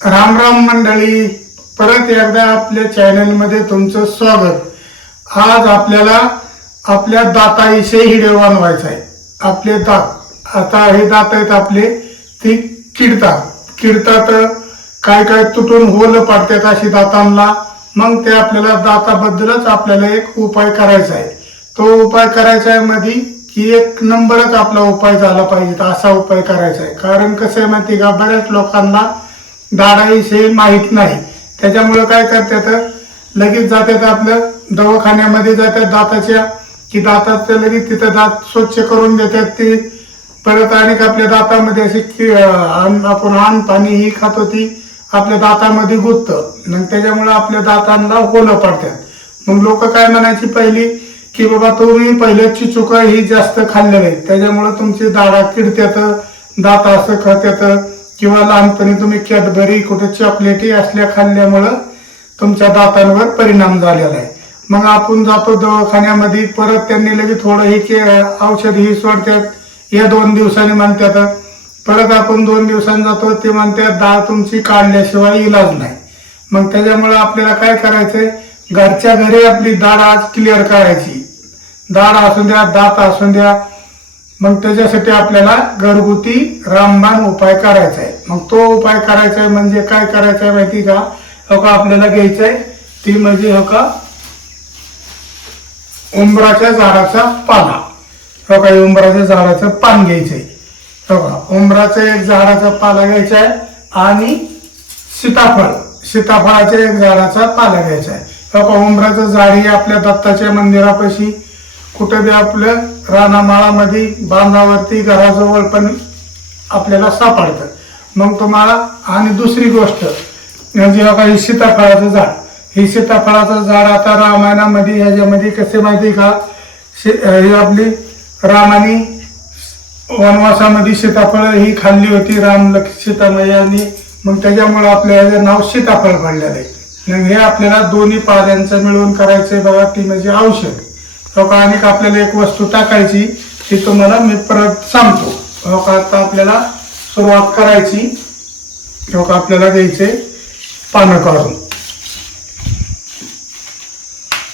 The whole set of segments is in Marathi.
राम राम मंडळी, परत एकदा आपल्या चॅनलमध्ये तुमचं स्वागत. आज आपल्याला आपल्या दाताविषयी व्हिडिओ बनवायचा आहे. आपले दात, आता हे दात आहेत आपले, ती किडतात काय काय तुटून होल पडतात अशी दातांना. मग ते आपल्याला दाताबद्दलच आपल्याला एक उपाय करायचा आहे. तो उपाय करायचा आहे मध्ये की एक नंबरच आपला उपाय झाला पाहिजे असा उपाय करायचा आहे. कारण कसं आहे माहिती का, बऱ्याच लोकांना दाढाविषयी माहीत नाही. त्याच्यामुळे काय करतात, लगेच जातात आपलं दवाखान्यामध्ये जातात दाताच्या, की दाताचं लगेच तिथं दात स्वच्छ करून देतात ते. परत आणि आपल्या दातामध्ये अशी आपण अन्न पाणी ही खातो ती आपल्या दातामध्ये गुंततं. मग त्याच्यामुळे आपल्या दातांना होलं पडतात. मग लोक काय म्हणायची पहिली की बाबा तुम्ही पहिल्याची चुका ही जास्त खाल्ल्या नाही, त्याच्यामुळे तुमची दाढा किडत्यात, दात असं खात्यात, किंवा लहानपणी तुम्ही कॅडबरी कुठे चॉकलेटी असल्या खाल्ल्यामुळं तुमच्या दातांवर परिणाम झालेला आहे. मग आपण जातो दवाखान्यामध्ये, परत त्यांनी लगेच थोडं हे औषध ही सोडतात, या 2 दिवसांनी म्हणतात. परत आपण 2 दिवसांनी जातो, ते म्हणतात दाढ तुमची काढल्याशिवाय इलाज नाही. मग त्याच्यामुळे आपल्याला काय करायचंय, घरच्या घरी आपली दाढ आज क्लिअर करायची. दाढ असून द्या, दात असून द्या. मग त्याच्यासाठी आपल्याला घरगुती रामबाण उपाय करायचा आहे. मग तो उपाय करायचा आहे म्हणजे काय करायचं आहे माहिती का, हो का आपल्याला घ्यायचं आहे ती म्हणजे हो का उंबराच्या झाडाचा पाला. हो का उंबराच्या झाडाचं पान घ्यायचंय. हो का उंबराचा एक झाडाचा पाला घ्यायचा आहे आणि सीताफळाच्या एक झाडाचा पाला घ्यायचा आहे. हो का उंबराचं झाड हे आपल्या दत्ताच्या मंदिरापाशी, कुठं बी आपलं रानामाळामध्ये, बांधावरती, घराजवळ पण आपल्याला सापडतं. मग तुम्हाला आणि दुसरी गोष्ट म्हणजे बघा हे सीताफळाचं झाड, हे सीताफळाचं झाड आता रामायणामध्ये ह्याच्यामध्ये कसे माहिती का, ही आपली रामाने वनवासामध्ये सीताफळ ही खाल्ली होती सीतामय्यांनी. मग त्याच्यामुळे आपल्या ह्याचं नाव सीताफळ पडलेलं आहे. मग हे आपल्याला दोन्ही पाल्यांचं मिळून करायचंय बघा, ती म्हणजे औषध. आणि आपल्याला एक वस्तू टाकायची, ती तुम्हाला मी परत सांगतो. आता आपल्याला सुरुवात करायची. आपल्याला द्यायचे पानं काढून.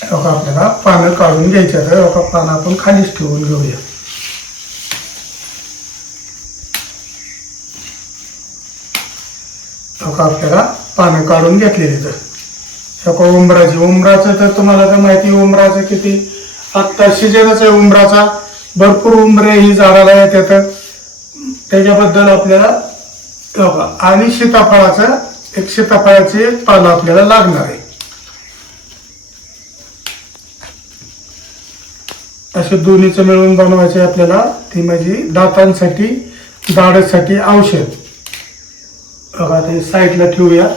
आपल्याला पानं काढून घ्यायचे. पानं आपण खालीच ठेवून घेऊया. आपल्याला पानं काढून घेतलेली तर उंबराचं तर तुम्हाला तर माहिती, उंबराचं किती आत्ता सीजनच आहे उंबराचा. भरपूर उंबरे ही झाडाला येतात. त्याच्याबद्दल आपल्याला आणि सीताफळाचे पाला आपल्याला लागणार आहे. असे दोन्हीचं मिळून बनवायचे आपल्याला, ती म्हणजे दातांसाठी, दाढेसाठी औषध. बघा ते साईडला ठेवूया.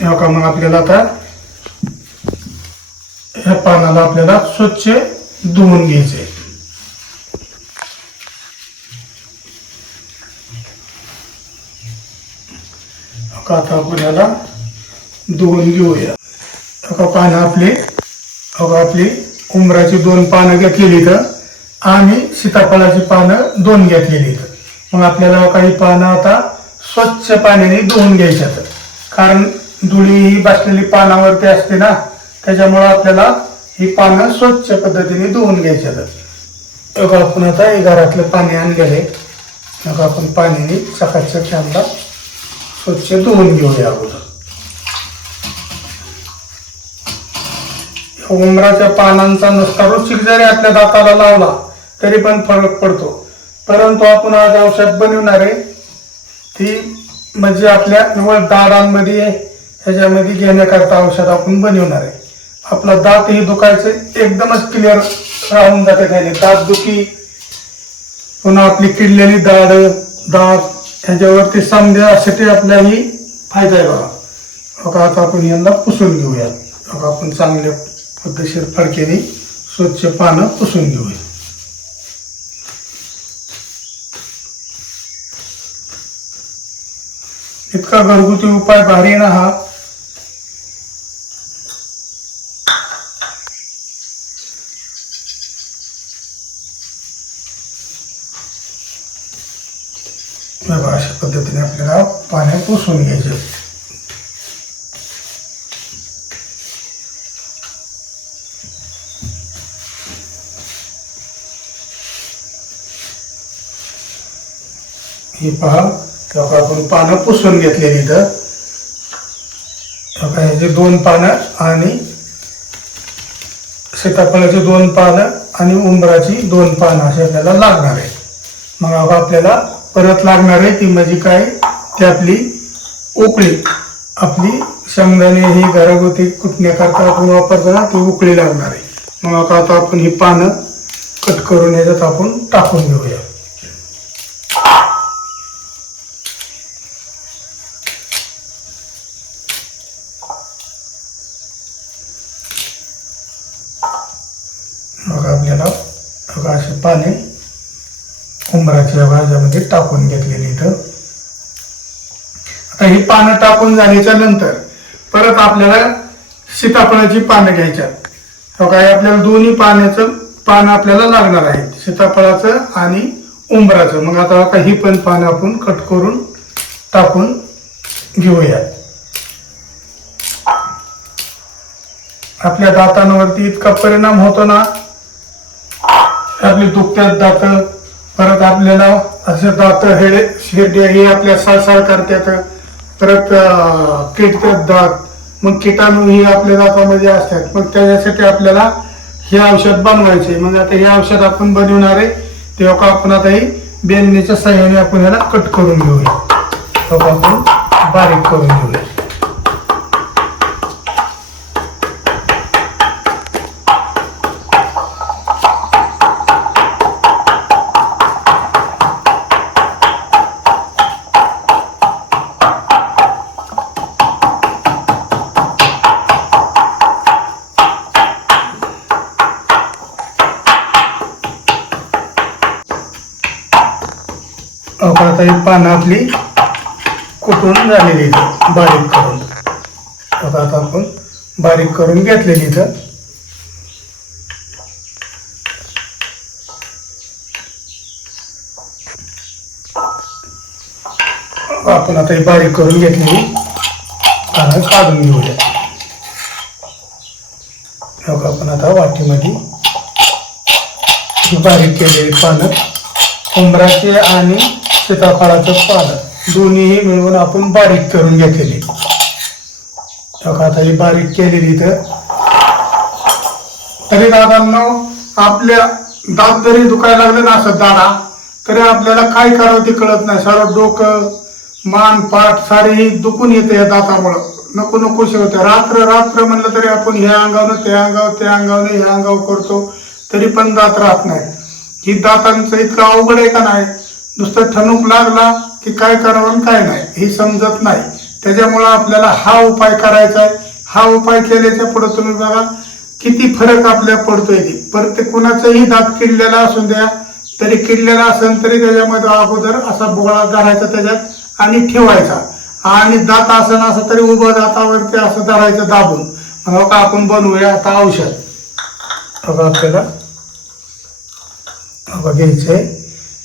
मग आपल्याला आता ह्या पानाला आपल्याला स्वच्छ धुवून घ्यायचे. आता आपण याला धुवून घेऊया. पानं आपली उंबराची 2 पानं घेतलेली तर आणि सीताफळाची पानं 2 घेतलेली तर. मग आपल्याला काही पानं आता स्वच्छ पाण्याने धुवून घ्यायच्यात, कारण धुळी ही बसलेली पानावरती असते ना, त्याच्यामुळे आपल्याला ही पानं स्वच्छ पद्धतीने धुवून घ्यायच्यात. आपण आता हे घरातलं पाणी आणलेले, आपण पाण्याने चकाचक त्यांना स्वच्छ धुवून घेऊया अगोदर. उंबराच्या पानांचा नुसता रुचिक जरी आपल्या दाताला लावला तरी पण फरक पडतो. परंतु आपण आज औषध बनवणार आहे ती म्हणजे आपल्या निवड दाढांमध्ये ह्याच्यामध्ये घेण्याकरता औषध आपण बनवणार आहे. आपला दात ही दुखायचं एकदमच क्लिअर राहून जाते. त्याने दात दुखी, पुन्हा आपली किडलेली दात ह्याच्यावरती समजण्यासाठी आपला ही फायदा आहे बघा. आता आपण यांना पुसून घेऊया. आपण चांगल्या पद्धतशीर फडक्याने स्वच्छ पानं पुसून घेऊया. इतका घरगुती उपाय भारी ना हा. अशा पद्धतीने आपल्याला पाण्यात पुसून घ्यायचं. ही पहा, तेव्हा आपण पानं पुसून घेतलेली इथं. ह्याची 2 पानं आणि सीताफळाची 2 पानं आणि उंबराची 2 पानं अशी आपल्याला लागणार आहे. मग आपल्याला परत लागणार आहे ती म्हणजे काय, ती आपली उकळी. आपली शेंगदाणे ही घरगुती कुटण्याकरता आपण वापरतो ना, ती उकळी लागणार आहे. मग आता आपण ही पानं कट करून याच्यात आपण टाकून घेऊया. मग आपल्याला अशी पाने उंबराच्या भाज्यामध्ये टाकून घेतलेली इथं. आता ही पानं टाकून झाल्याच्या नंतर परत आपल्याला सीताफळाची पानं घ्यायच्यात. काय आपल्याला दोन्ही पानं आपल्याला लागणार आहेत, सीताफळाचं आणि उंबराचं. मग आता ही पण पानं आपण कट करून टाकून घेऊया. आपल्या दातांवरती इतका परिणाम होतो ना, आपली दुखत्यात दात, परत आपल्याला असे दात हिरड्या हे आपल्या सळसळ करतात, परत किडतात दात. मग किटाणू ही आपल्या दातामध्ये असतात. मग त्याच्यासाठी आपल्याला हे औषध बनवायचे. मग आता हे औषध आपण बनवणार आहे, तेव्हा आपण आता ही बेलण्याच्या सहाय्याने आपण याला कट करून घेऊया. आपण बारीक करून घेऊया. आता ही पानं आपली कुटून झालेली बारीक करून. आता आपण बारीक करून घेतलेली इथं. आपण आता ही बारीक करून घेतलेली पानं काढून घेऊया. आपण आता वाटीमध्ये बारीक केलेली पानं, उंबराचे आणि सीताफळाचं पानं दोन्हीही मिळून आपण बारीक करून घेतलेली. आता ही बारीक केलेली इथं. तरी दादांनो, आपल्या दात जरी दुखायला लागले ना असं दाढा, तरी आपल्याला काय करावं ते कळत नाही. सारं डोकं, मान, पाठ सारी दुखून येते या दातामुळं. नको नकोशी होते. रात्र म्हणलं तरी आपण ह्या अंगावनं त्या अंगावनं ह्या अंगावर करतो, तरी पण दात राहत नाही. ही दातांचं इतकं अवघड आहे का नाही, नुसतं ठणूक लागला की काय करावं काय नाही हे समजत नाही. त्याच्यामुळं आपल्याला हा उपाय करायचा आहे. हा उपाय केल्याच्या पुढे तुम्ही बघा किती फरक आपल्याला पडतोय. प्रत्येक कुणाचाही दात किडलेला असून द्या, तरी किडलेला असेल तरी त्याच्यामध्ये अगोदर असा बोळा धरायचा त्याच्यात आणि ठेवायचा. आणि दात असं असं तरी उभं दातावरती असं धरायचं दाबून. मग का आपण बनवूया आता औषध. आपल्याला घ्यायचंय.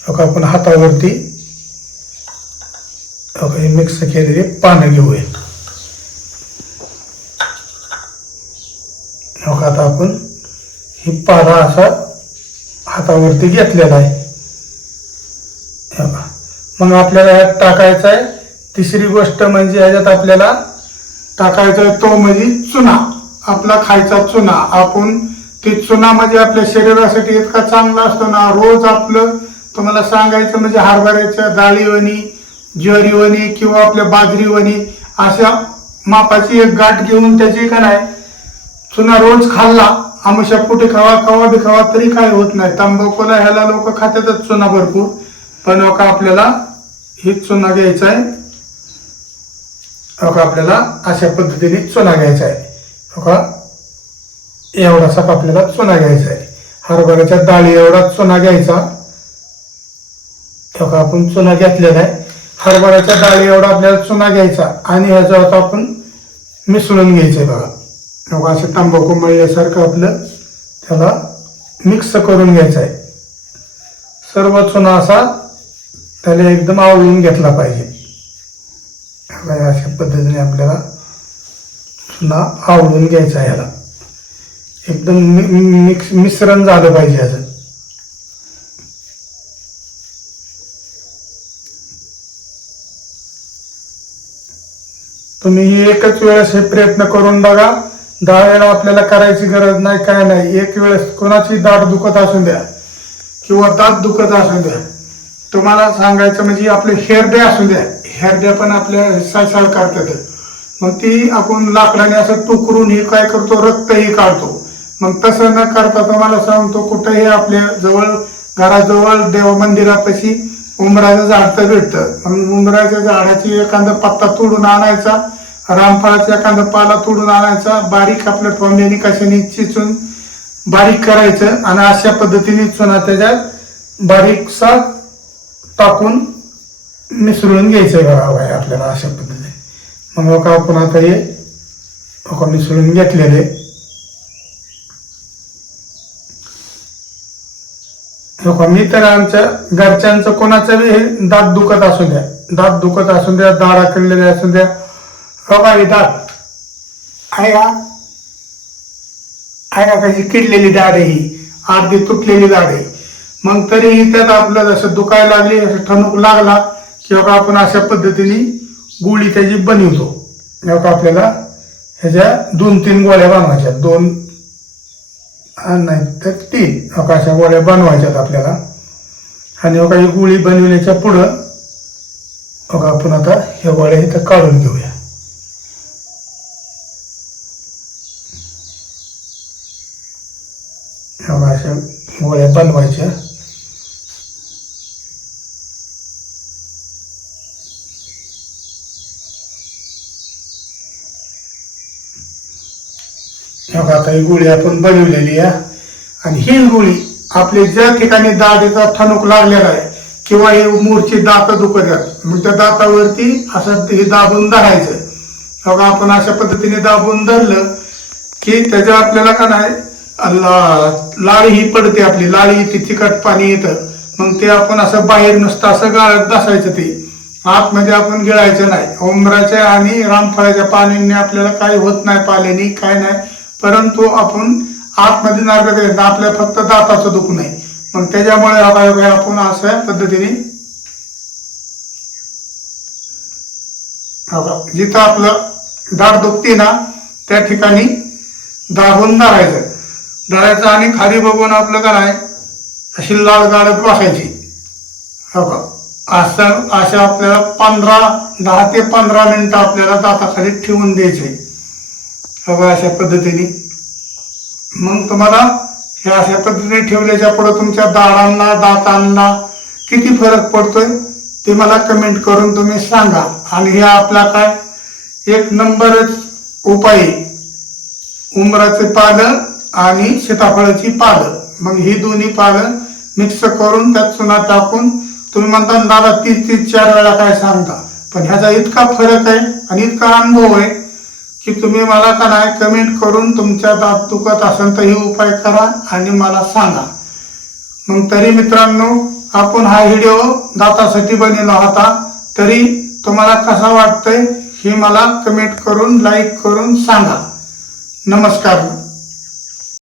आपण हातावरती मिक्स केलेली पानं घेऊया. आता आपण ही पाला असा हातावरती घेतलेला आहे. मग आपल्याला ह्यात टाकायचा आहे तिसरी गोष्ट म्हणजे ह्याच्यात आपल्याला टाकायचा आहे तो म्हणजे चुना, आपला खायचा चुना. आपण ते चुना म्हणजे आपल्या शरीरासाठी इतका चांगला असतो ना. रोज आपलं तुम्हाला सांगायचं म्हणजे हरभऱ्याच्या डाळीवणी, ज्वारीवणी किंवा आपल्या बाजरीवणी अशा मापाची एक गाठ घेऊन त्याची का नाही चुना रोज खाल्ला, आमच्या पोटी खावा बी खावा तरी काय होत नाही. तंबाखूला ह्याला लोक खात्यातच चुना भरपूर, पण का आपल्याला ही चुना घ्यायचा आहे. आपल्याला अशा पद्धतीने चुना घ्यायचा आहे. एवढासा आपल्याला चुना घ्यायचा आहे. हरभऱ्याच्या डाळी एवढा चुना घ्यायचा. आपण चुना घेतलेला आहे. हरभऱ्याच्या डाळी एवढा आपल्याला चुना घ्यायचा आणि ह्याच्यावर आपण मिसळून घ्यायचंय. बघा असं तंबाखू मळल्यासारखं आपलं त्याला मिक्स करून घ्यायचं आहे. सर्व चुना असा त्याला एकदम आवळून घेतला पाहिजे. अशा पद्धतीने आपल्याला चुना आवडून घ्यायचा याला. एकदम मिश्रण झालं पाहिजे याचं. तुम्ही ही एकच वेळेस हे प्रयत्न करून बघा. 10 वेळा आपल्याला करायची गरज नाही, काय नाही. एक वेळेस कोणाची दाढ दुखत असू द्या किंवा दात दुखत असू द्या, तुम्हाला सांगायचं म्हणजे आपले हेरडे असू द्या, हेरड्या पण आपल्या सळसळ करतात. मग ती आपण लाकडाने असं टुकरून ही काय करतो, रक्तही काढतो. मग तसं न करता तुम्हाला सांगतो, कुठेही आपल्या जवळ घराजवळ देव मंदिरापाशी उंबराचं झाड तर भेटतं. मग उंबराच्या झाडाची एखादा पत्ता तोडून आणायचा, रामफळाचा एखादा पाला तोडून आणायचा, बारीक आपल्या टोंब्याने कशाने चिचून बारीक करायचं आणि अशा पद्धतीने चुना त्याच्यात बारीकसा टाकून मिसळून घ्यायचं बघा आपल्याला अशा पद्धतीने. मग आपण आता हे मिसळून घेतलेले मी तर आमच्या घरच्यांचं कोणाचं बी हे दात दुखत असू द्या, दात दुखत असू द्या, दाढ आखडलेले असू द्या, हे दात आहे का कशी किडलेली दाढ आहे, ही अर्धी तुटलेली दाढ आहे. मग तरीही त्यात आपलं जसं दुखायला लागली, असं ठणूक लागला किंवा आपण अशा पद्धतीने गोळी त्याची बनवतो. आपल्याला ह्याच्या 2-3 गोळ्या बनवायच्या, 2 नाही तर 3 अशा गोळ्या बनवायच्यात आपल्याला. आणि ही गोळी बनवण्याच्या पुढं आपण आता ह्या गोळ्या इथं काढून घेऊया. अशा गोळ्या बनवायच्या. आता ही गोळी आपण बनवलेली आहे. आणि ही गोळी आपले ज्या ठिकाणी दाढेचा ठणूक लागलेला आहे किंवा हे मूळची दात दुखत आहेत, मग त्या दातावरती असं हे दाबून धरायचं. बघा आपण अशा पद्धतीने दाबून धरलं की त्याच्या आपल्याला का नाही लाळी ही पडते, आपली लाळी येते, चिकट पाणी येतं. मग ते आपण असं बाहेर नुसतं असं गाळत बसायचं, ते आतमध्ये आपण गिळायचं नाही. उंबराच्या आणि रामफळाच्या पाण्याने आपल्याला काही होत नाही, पाल्याने काय नाही, परंतु आपण आतमध्ये नारळ आपल्या फक्त दाताचं दुखू नये. मग त्याच्यामुळे आपण अशा पद्धतीने जिथं आपलं दाढ दुखते ना त्या ठिकाणी दाबून धरायचं आणि खाली बघून आपलं काय आहे अशी लाल गाळत बसायची. असं आपल्याला 10 ते 15 मिनिटं आपल्याला दाताखाली ठेवून द्यायचे. अशा पद्धतीने मग तुम्हाला हे अशा पद्धतीने ठेवल्याच्या पुढे तुमच्या दाढांना दातांना किती फरक पडतोय ते मला कमेंट करून तुम्ही सांगा. आणि हे आपला काय एक नंबरच उपाय, उंबराचे पालं आणि सीताफळाची पालं. मग ही दोन्ही पालं मिक्स करून त्यात चुना टाकून तुम्ही म्हणता दादा 3-4 वेळा काय सांगता, पण ह्याचा इतका फरक आहे आणि इतका अनुभव आहे की तुम्ही मला का नाही कमेंट करून तुमच्या दात दुखत असेल तर हे उपाय करा आणि मला सांगा. मग तरी मित्रांनो आपण हा व्हिडिओ दातासाठी बनवला होता, तरी तुम्हाला कसा वाटतंय हे मला कमेंट करून लाईक करून सांगा. नमस्कार.